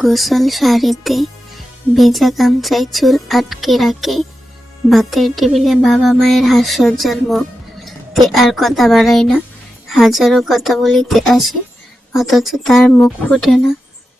গোসল শাড়িতে ভেজা গামছায় চুল আটকে রাখে, ভাতের টেবিলে বাবা মায়ের হাস্যোজ্জ্বল মুখ। তে আর কথা বাড়ায় না, হাজারো কথা বলিতে আসে, অথচ তার মুখ ফুটে না।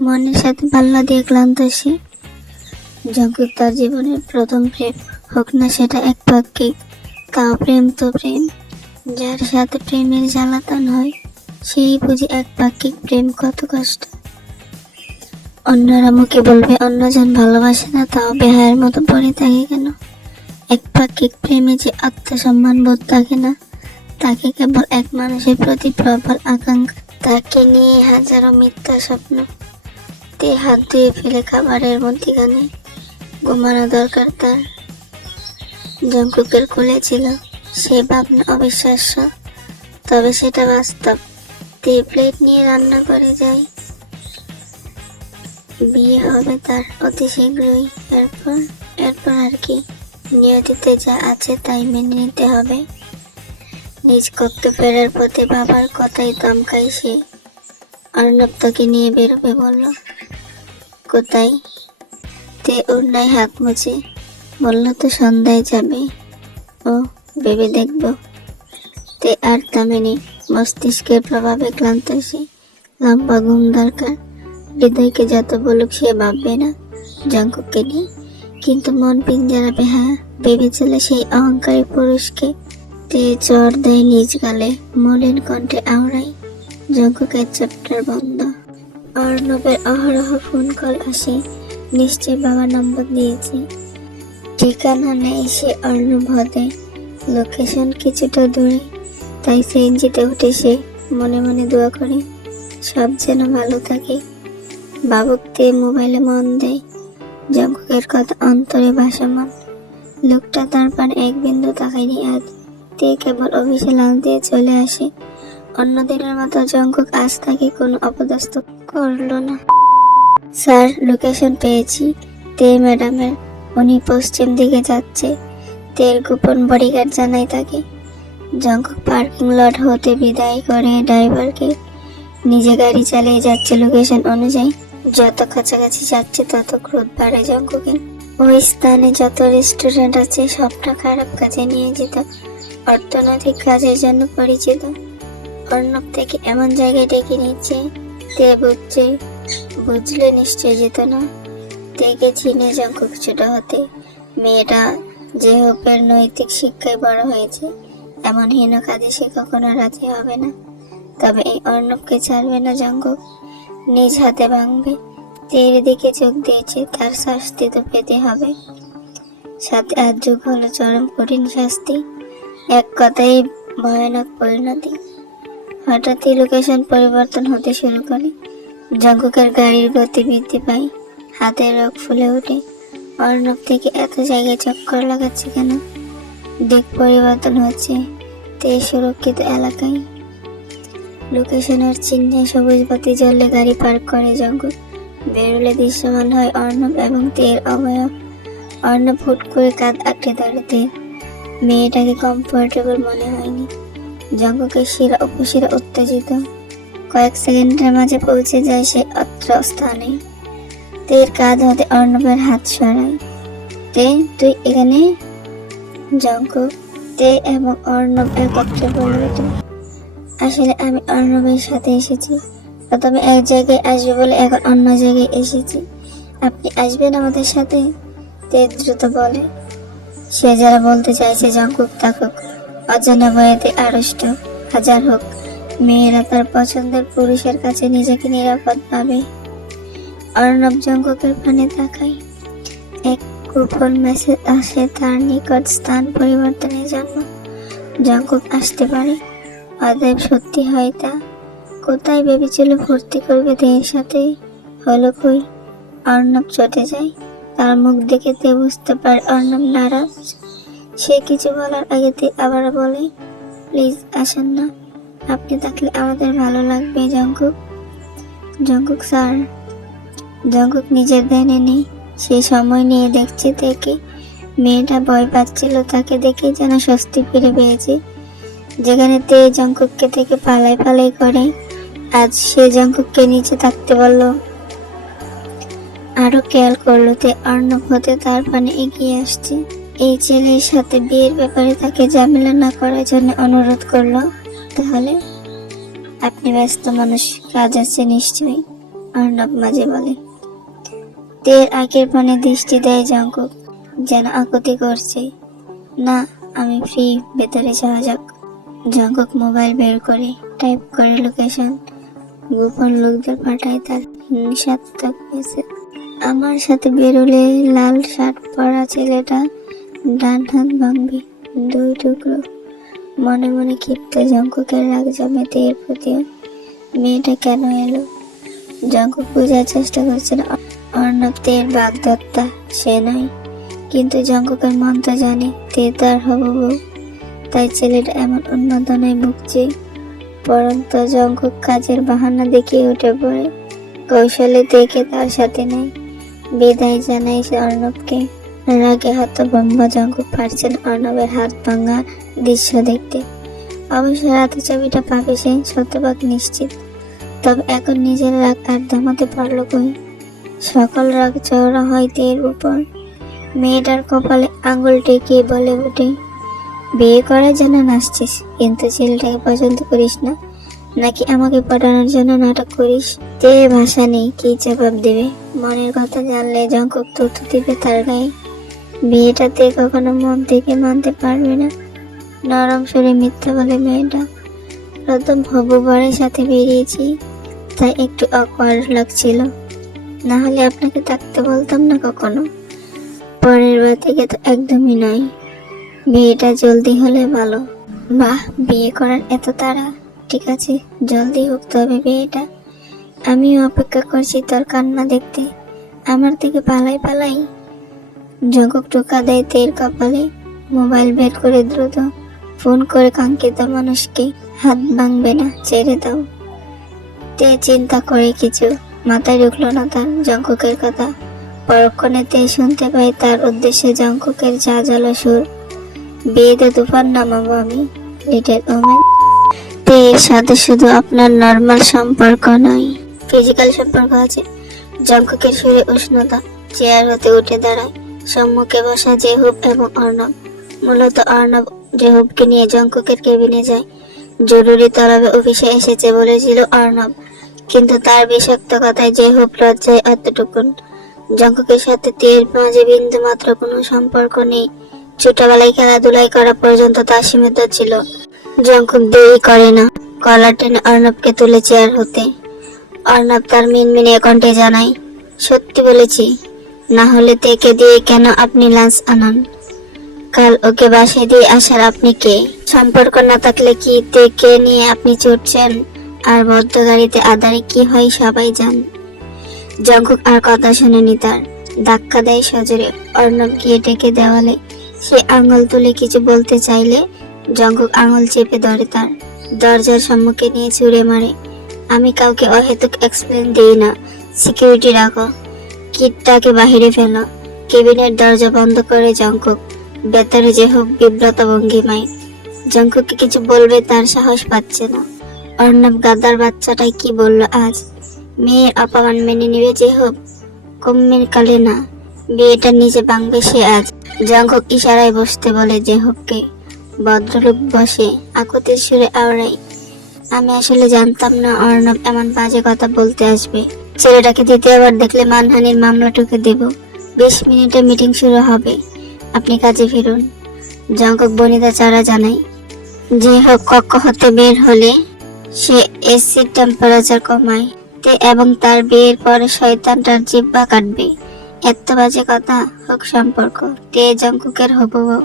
মনের সাথে পাল্লা দিয়ে ক্লান্ত সে। জঙ্কুক তার জীবনের প্রথম প্রেম, হোক না সেটা একপাক্ষিক, তাও প্রেম তো প্রেম। যার সাথে প্রেমের জ্বালাতন হয় সেই বুঝি একপাক্ষিক প্রেম কত কষ্ট। অন্যরা মুখে বলবে অন্যজন ভালোবাসে না, তাও বেহায়ের মতো পড়ে থাকে কেন? একপাক্ষিক প্রেমে যে আত্মসম্মান বোধ থাকে না, তাকে কেবল এক মানুষের প্রতি প্রবল আকাঙ্ক্ষা, তাকে নিয়ে হাজারো মিথ্যা স্বপ্ন। তে হাত ধুয়ে ফেলে খাবারের মধ্যখানে। ঘুমানো দরকার তার। জঙ্কুকের কোলে ছিল সে ভাবনা অবিশ্বাস্য, তবে সেটা বাস্তব। তে প্লেট নিয়ে রান্না করে যায়। বিয়ে হবে তার অতি শীঘ্রই। এরপর আর কি, নিয়তিতে যা আছে তাই মেনে নিতে হবে। নিজ কক্ষে ফেরার পথে বাবার কথাই দমকাই সে। অর্ণব তোকে নিয়ে বেরোবে বলল। কোথায়? তে ওড়নায় হাত মুছে বলল তো সন্ধ্যায় যাবে। ও, ভেবে দেখব। তে আর থামেনি। মস্তিষ্কের প্রভাবে ক্লান্ত সে। লম্বা ঘুম দরকার। হৃদয়কে যত বলুক সে ভাববে না জঙ্কুককে নিয়ে, কিন্তু মন পিঞ্জারা বেহায়া ভেবেছিল সেই অহংকারী পুরুষকে। তে চর দেয় নিজ গালে, মলিন কণ্ঠে আওড়ায়। জঙ্কুকের চ্যাপ্টার বন্ধ। অর্ণবের অহরহ ফোন কল আসে, নিশ্চয় বাবা নম্বর দিয়েছে। ঠিকানা নেই সে অর্ণব হতে, লোকেশন কিছুটা দূরে। তাই সিএনজিতে উঠে সে মনে মনে দোয়া করে সব যেন ভালো থাকে। বাবুকতে মোবাইলে মন দেয়। জঙ্কুকের কথা অন্তরে ভাসমান। লোকটা তার পান এক বিন্দু তাকায়নি আজ। তে কেবল অফিসে লাঞ্চ দিয়ে চলে আসে। অন্য দিনের মতো জঙ্কুক আজ তাকে কোনো অপদস্থ করলো না। স্যার, লোকেশন পেয়েছি তে ম্যাডামের। উনি পশ্চিম দিকে যাচ্ছে। তের গোপন বডিগার্ড জানায় তাকে। জঙ্কুক পার্কিং লট হতে বিদায় করে ড্রাইভারকে। নিজে গাড়ি চালিয়ে যাচ্ছে লোকেশন অনুযায়ী। যত কাছাকাছি যাচ্ছে তত ক্রোধ বাড়ে জঙ্কুকের। ওই স্থানে যত রেস্টুরেন্ট আছে সবটা খারাপ কাজে নিয়ে যেত, অর্থনৈতিক কাজের জন্য পরিচিত। অর্ণব থেকে এমন জায়গায় ডেকে নিচ্ছে। তে বুঝলে নিশ্চয় যেত না। তেকে চিনে জঙ্কুক ছোট হতে। মেয়েটা যে হোপের নৈতিক শিক্ষায় বড় হয়েছে, এমন হীন কাজে সে কখনো রাজি হবে না। তবে এই অর্ণবকে ছাড়বে না জঙ্কুক, নিজ হাতে ভাঙবে। তের দিকে চোখ দিয়েছে, তার শাস্তি তো পেতে হবে। সাথে আজ যুগ হলো চরম কঠিন শাস্তি, এক কথায় ভয়ানক পরিণতি। হঠাৎই লোকেশন পরিবর্তন হতে শুরু করে। জঙ্কুকের গাড়ির গতি বৃদ্ধি পায়, হাতের রগ ফুলে ওঠে। অর্ণব থেকে এত জায়গায় চক্কর লাগাচ্ছে কেন? দিক পরিবর্তন হচ্ছে। তে সুরক্ষিত এলাকায়। লোকেশনের চিহ্নে সবুজ বাতি জ্বললে গাড়ি পার্ক করে জঙ্কুক। বেরোলে দৃশ্যমান হয় অর্ণব এবং তের অবয়ব। অর্ণব হুট করে কাঁধ আঁকড়ে ধরে তের। মেয়েটাকে কমফোর্টেবল মনে হয়নি। জঙ্কুকের শিরা উপশিরা উত্তেজিত। কয়েক সেকেন্ডের মাঝে পৌঁছে যায় সে অত্র স্থানে। তের কাঁধ হতে অর্ণবের হাত সরায়। তে, তুই এখানে? জঙ্কুক, তে এবং অর্ণব একত্রে বলে ওঠে। আসলে আমি অর্ণবের সাথে এসেছি। প্রথমে এক জায়গায় আসবে বলে এখন অন্য জায়গায় এসেছি। আপনি আসবেন আমাদের সাথে? তে দ্রুত বলে। সে যারা বলতে চাইছে জঙ্কুক থাকুক, অজানা বয়েতে আড়ষ্ট। হাজার হোক, মেয়েরা তার পছন্দের পুরুষের কাছে নিজেকে নিরাপদ পাবে। অর্ণব জঙ্কুকের পানে তাকায়। এক গোপন মেসেজ আসে তার নিকট স্থান পরিবর্তনের জন্য। জঙ্কুক আসতে পারে, অতএব সত্যি হয় তা। কোথায় ভেবেছিল ভর্তি করবে তের সাথে, হলো কই? অর্ণব চটে যায়। তার মুখ দেখে তে বুঝতে পারে অর্ণব নারাজ। সে কিছু বলার আগে তে আবার বলে, প্লিজ আসেন না, আপনি থাকলে আমাদের ভালো লাগবে জঙ্কুক। Jungkook sir. জঙ্কুক নিজের ধ্যানে নেই। সে সময় নিয়ে দেখছে তেকে। মেয়েটা ভয় পাচ্ছিল, তাকে দেখে যেন স্বস্তি ফিরে পেয়েছে। যেখানে তে জঙ্কুককে থেকে পালাই করে, আজ সে জঙ্কুককে নিচে থাকতে বলল। আরো খেয়াল করলো তে অর্ণব হতে তার পানে এগিয়ে আসছে। এই ছেলের সাথে বিয়ের ব্যাপারে তাকে ঝামেলা না করার জন্য অনুরোধ করলো। তাহলে আপনি ব্যস্ত মানুষ, কাজ আছে নিশ্চয়ই, অর্ণব মাঝে বলে। তের আগের পানে দৃষ্টি দেয় জঙ্কুক, যেন আকুতি করছে। না, আমি ফ্রি, ভেতরে যাওয়া যাক। জঙ্কুক মোবাইল বের করে টাইপ করে লোকেশন গোপন লোকদের পাঠায় তার হিংসাত্মক মেসেজ। আমার সাথে বেরোলে লাল শার্ট পরা ছেলেটা ডান হাত ভাঙবে 2 টুকরো। মনে মনে ক্ষিপ্ত জঙ্কুকের রাগ জমেতে এর প্রতিও। মেয়েটা কেন এলো? জঙ্কুক বোঝার চেষ্টা করছিল অর্ণব তের বাগদত্তা, সে নয়। কিন্তু জঙ্কুকের মন তো জানে তে তার হবু বউ, তাই ছেলেটা এমন উন্মাদনায় ভুগছে। পরন্ত জঙ্কুক কাজের বাহানা দেখিয়ে উঠে পড়ে, কৌশলে তেকে তার সাথে নেয়। বিদায় জানাই সে অর্ণবকে। রাগে হতভম্ব জঙ্কুক পারছে না অর্ণবের হাত ভাঙা দৃশ্য দেখতে। অবশ্য রাতে ছবিটা পাবে সে শতভাগ নিশ্চিত। তবে এখন নিজের রাগ আর দমাতে পারল কই। সকল রাগ চওড়া হয় তের উপর। মেয়েটার কপালে আঙুল টেকিয়ে বলে ওঠে, বিয়ে করার জন্য নাচছিস, কিন্তু ছেলেটাকে পছন্দ করিস না, নাকি আমাকে পটানোর জন্য নাটক করিস? তে ভাষা নেই, কি জবাব দেবে। মনের কথা জানলে জঙ্কুক থুতু দিবে তার গায়ে। বিয়েটাতে কখনো মন থেকে মানতে পারবে না। নরম সুরে মিথ্যা বলে মেয়েটা, প্রথম হবু বরের সাথে বেরিয়েছি, তাই একটু অকওয়ার্ড লাগছিল, না হলে আপনাকে থাকতে বলতাম না কখনো। পরের বার থেকে তো একদমই নয়। বিয়েটা জলদি হলে ভালো। বাহ, বিয়ে করার এত তাড়া? ঠিক আছে, জলদি হোক তবে বিয়েটা। আমিও অপেক্ষা করছি তোর কান্না দেখতে। আমার থেকে পালাই পালাই। জঙ্কুক টোকা দেয় তের কপালে। মোবাইল বের করে দ্রুত ফোন করে কাঙ্ক্ষিত মানুষকে, হাত ভাঙবে না, ছেড়ে দাও। তে চিন্তা করে কিছু মাথায় ঢুকলো না তার জঙ্কুকের কথা। পরক্ষণে তে শুনতে পাই তার উদ্দেশ্যে জঙ্কুকের যা জ্বালা সুর। বিয়েতে তুফান নামাবো আমি, লিটল ওমেন। এর সাথে শুধু আপনার নর্মাল সম্পর্ক নয়, ফিজিক্যাল সম্পর্ক আছে। জঙ্কুকের সুরে উষ্ণতা। চেয়ার হতে উঠে দাঁড়ায়। সম্মুখে বসা জেহুব এবং অর্ণব। মূলত অর্ণব জেহুবকে নিয়ে জঙ্কুকের কেবিনে যায়। জরুরি তলবে অফিসে এসেছে বলেছিল অর্ণব, কিন্তু তার বিষাক্ত কথায় জেহুব লজ্জায় এতটুকুন। জঙ্কুকের সাথে তের মাঝে বিন্দু মাত্র কোনো সম্পর্ক নেই। ছোটবেলায় খেলাধুলাই করা পর্যন্ত তা সীমিত ছিল। জঙ্কুক দেরি করে না, কলার টেনে অর্ণবকে তুলে চেয়ার হতে। অর্ণব তার মিনমিনে কণ্ঠে জানায়, সত্যি বলেছি, না হলে তেকে দিয়ে কেন আপনি লাঞ্চ আনান? কাল ওকে বাসায় দিয়ে আসার আপনি কে? সম্পর্ক না থাকলে কি তেকে নিয়ে আপনি ছুটছেন? আর বদ্ধ গাড়িতে আদারে কি হয় সবাই জান। জঙ্কুক আর কথা শুনেনি তার, ধাক্কা দেয় সজোরে। অর্ণব গিয়ে ডেকে দেওয়ালে। সে আঙুল তুলে কিছু বলতে চাইলে জঙ্কুক আঙুল চেপে ধরে তার, দরজার সম্মুখে নিয়ে ছুঁড়ে মারে। আমি কাউকে অহেতুক এক্সপ্লেন দিই না, সিকিউরিটি রাখো। কিটটাকে বাহিরে ফেলো। কেবিনের দরজা বন্ধ করে জঙ্কুক ভেতরে যে হোক বিব্রত ভঙ্গিমায়। জঙ্কুককে কিছু বলবে তার সাহস পাচ্ছে না। অর্ণব গাদার বাচ্চাটাই কি বলল আজ? মেয়ের অপমান মেনে নিবে যে হোক? কম্মের কালে না, বিয়েটা নিজে ভাঙবে সে আজ। জঙ্কুক ইশারায় বসতে বলে জেহুবকে। ভদ্রলোক বসে আকুতির সুরে আওড়ায়, আমি আসলে জানতাম না অর্ণব এমন বাজে কথা বলতে আসবে। ছেলেটাকে দ্বিতীয়বার দেখলে মানহানির মামলা ঠুকে দেব। 20 মিনিটে মিটিং শুরু হবে, আপনি কাজে ফিরুন। জঙ্কুক বনিতা চারা জানায়। যে হোক কক্ষ হতে বের হলে সে এসির টেম্পারেচার কমায় এবং তার বিয়ের পরে শয়তানটার জিহ্বা কাটবে। এত বাজে কথা? হোক সম্পর্ক। তে জঙ্কুকের হবু বউ।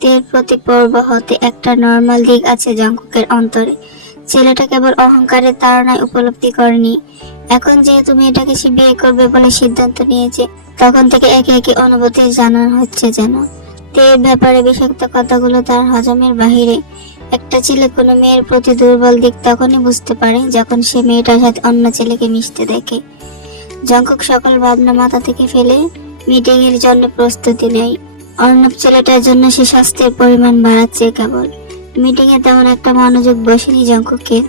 তের প্রতি পর্ব হতে একটা নর্মাল দিক আছে জঙ্কুকের অন্তরে। ছেলেটা কেবল অহংকারের তাড়নায় উপলব্ধি করেনি। এখন যেহেতু মেয়েটাকে সে বিয়ে করবে বলে সিদ্ধান্ত নিয়েছে, তখন থেকে একে একে অনুভূতি জানানো হচ্ছে যেন। তের ব্যাপারে বিষাক্ত কথাগুলো তার হজমের বাহিরে। একটা ছেলে কোনো মেয়ের প্রতি দুর্বল দিক তখনই বুঝতে পারে যখন সে মেয়েটার সাথে অন্য ছেলেকে মিশতে দেখে। জঙ্কুক সকল ভাবনা মাথা থেকে ফেলে মিটিং এর জন্য প্রস্তুতি নেয়। অর্ণব ছেলেটার জন্য সে স্বাস্থ্যের পরিমাণ বাড়াচ্ছে কেবল। মিটিং এ তেমন একটা মনোযোগ বসেনি জঙ্কুকের।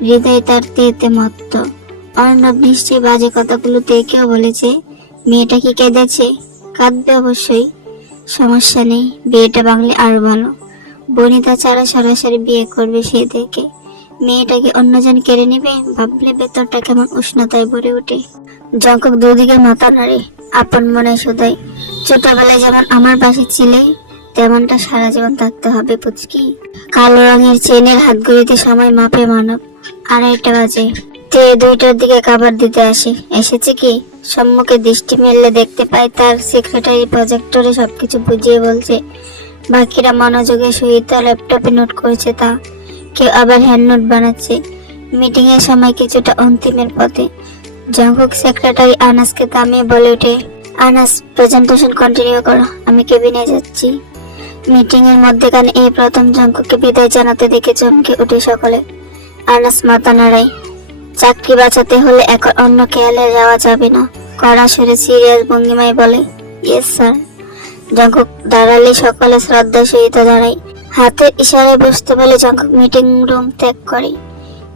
হৃদয় তার তেতে মত্ত। অর্ণব নিশ্চয়ই বাজে কথাগুলো তেকেও বলেছে, মেয়েটা কি কেঁদেছে? কাঁদবে অবশ্যই, সমস্যা নেই, বিয়েটা ভাঙলে আরো ভালো। বনিতা ছাড়া সরাসরি বিয়ে করবে সে দেখে মেয়েটাকে অন্যজন কেড়ে নেবে ভাবলে ভেতরটা কেমন উষ্ণতায় ভরে ওঠে। জঙ্কক দুদিকে মাথা নাড়ে, আপন মনে শুধায়, ছোটবেলায় যেমন আমার পাশে ছিলে তেমনটা সারা জীবন থাকতে হবে পুচকি। কালো রঙের চেনের হাত ঘড়িতে সময় মাপে মানব। 2:30 বাজে। তে 2টার দিকে খাবার দিতে আসে। এসেছে কি? সম্মুখে দৃষ্টি মেললে দেখতে পায় তার সেক্রেটারি প্রজেক্টরে সবকিছু বুঝিয়ে বলছে। বাকিরা মনোযোগের সহিত ল্যাপটপে নোট করছে, তা কেউ আবার হ্যান্ড নোট বানাচ্ছে। মিটিং এর সময় কিছুটা অন্তিমের পথে। জঙ্কক সেক্রেটারি আনাসকে থামিয়ে বলে ওঠে, আনাস, প্রেজেন্টেশন কন্টিনিউ করো, আমি কেবিনে যাচ্ছি। মিটিং এর মধ্যেখানে এই প্রথম জঙ্ককে বিদায় জানাতে দেখে চমকে উঠে সকলে। আনাস মাথা নাড়ায়। চাকরি বাঁচাতে হলে এখন অন্য খেয়ালে যাওয়া যাবে না। কড়া সুরে সিরিয়াস ভঙ্গিমায় বলে, ইয়েস স্যার। জঙ্কক দাঁড়ালে সকলে শ্রদ্ধার সহিত দাঁড়ায়। হাতের ইশারায় বসতে বলে জঙ্কক মিটিং রুম ত্যাগ করে।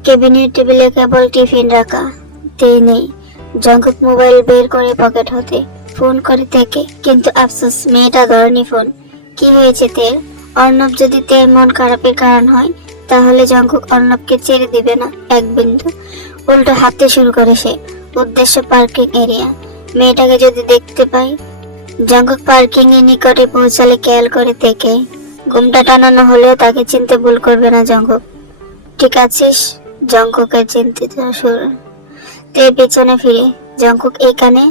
কেবিনের টেবিলে কেবল টিফিন রাখা, তে নেই। জঙ্কক মোবাইল বের করে পকেট হতে ফোন করে থেকে, কিন্তু আফসোস মেয়েটা ধরেনি ফোন। কি হয়েছে তের? অর্ণব যদি তের মন খারাপের কারণ হয় তাহলে জঙ্কক অর্ণবকে ছেড়ে দিবে না এক বিন্দু। উল্টো হাঁটতে শুরু করে সে। উদ্দেশ্য পার্কিং এরিয়া। মেয়েটাকে যদি দেখতে পাই। জঙ্কক পার্কিং এর নিকটে পৌঁছালে খেয়াল করে থেকে, ঘুমটা টানানো হলেও তাকে চিনতে ভুল করবে না জঙ্কক। ঠিক আছিস? জঙ্ককের চিন্তিত সুর। তে পিছনে ফিরে, জঙ্কক এখানে?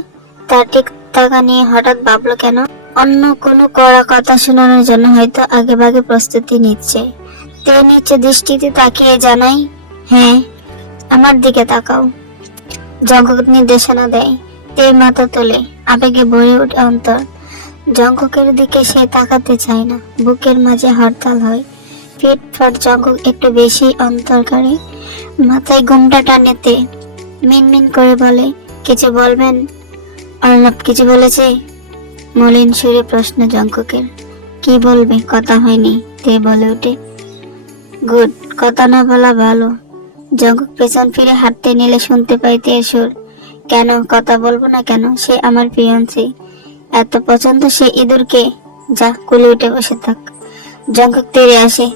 তার ঠিক টাকা নিয়ে হঠাৎ ভাবলো কেন? অন্য কোনো কড়া কথা শোনানোর জন্য হয়তো আগে ভাগে প্রস্তুতি নিচ্ছে। তে নিচে দৃষ্টিতে তাকিয়ে জানাই, হ্যাঁ, আমার দিকে তাকাও। জঙ্কক নির্দেশনা দেয়। তে মাথা তোলে, আবেগে ভরে ওঠে অন্তর। জঙ্ককের দিকে সে তাকাতে চায় না, বুকের মাঝে হরতাল হয়। ফিটফাট জঙ্কক একটু বেশি অন্তর করে। মাথায় ঘুমটা টানেতে মিনমিন করে বলে, কিছু বলবেন? অর্ণব কিছু বলেছে? মলিন সুরে প্রশ্ন জঙ্ককের। কি বলবে, কথা হয়নি। তে বলে ওঠে, গুড, কথা না বলা ভালো। জঙ্কক পেছন ফিরে হাঁটতে নিলে শুনতে পাই তের সুর। কেন কথা বলবো না কেন? সে আমার ফিয়ান্সি। এত পছন্দ সে ইঁদুরকে। যা, কুলে উঠে বসে থাক। জঙ্কক তেড়ে আসে।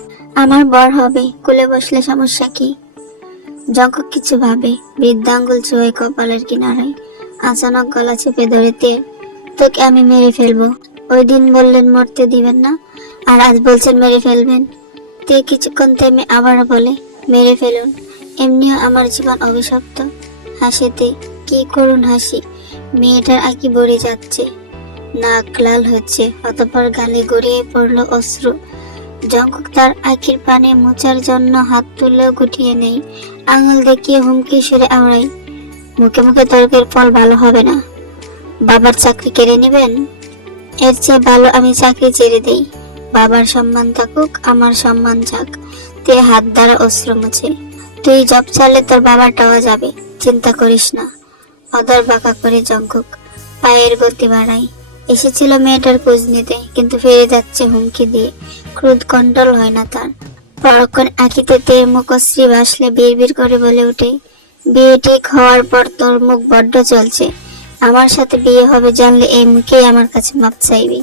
আমার বর হবে, কুলে বসলে সমস্যা কি? জঙ্কক কিছু ভাবে, বৃদ্ধাঙ্গুল চুয়ে কপালের কিনারায়। আচানক গলা চেপে ধরে তে, তোকে আমি মেরে ফেলবো। ওই দিন বললেন মরতে দিবেন না, আর আজ বলছেন মেরে ফেলবেন। তে কিছুক্ষণ থেমে আবার বলে, মেরে ফেলুন, এমনিও আমার জীবন অভিশপ্ত। হাসিতে, কি করুন হাসি। মেয়েটার আঁকি ভরে যাচ্ছে, নাক লাল হচ্ছে, অতঃপর গালে গড়িয়ে পড়লো অশ্রু। জঙ্কক তার আঁকির পানে মোছার জন্য হাত তুললেও গুটিয়ে নেই। আঙুল দেখিয়ে হুমকি সুরে আওড়াই, মুখে মুখে তর্কের ফল ভালো হবে না। বাবার চাকরি কেড়ে নেবেন? এর চেয়ে ভালো আমি চাকরি ছেড়ে দেই। বাবার সম্মান থাকুক, আমার সম্মান যাক। তে হাত দ্বারা অশ্রু মুছে। তুই জব চালে তোর বাবারটাও যাবে, চিন্তা করিস না। অদর বাঁকা করে জঙ্কক পায়ের গতি বাড়ায়। এসেছিল মেয়েটার খোঁজ নিতে, কিন্তু ফিরে যাচ্ছে হুমকি দিয়ে। ক্রোধ কন্ট্রোল হয় না তার। পরক্ষণ আঁকিতে তের মুখশ্রী ভাসলে বিড়বিড় করে বলে ওঠে, বিয়ে ঠিক হওয়ার পর তোর মুখ বড্ড চলছে। আমার সাথে বিয়ে হবে জানলে এই মুখেই আমার কাছে মাপ চাইবি।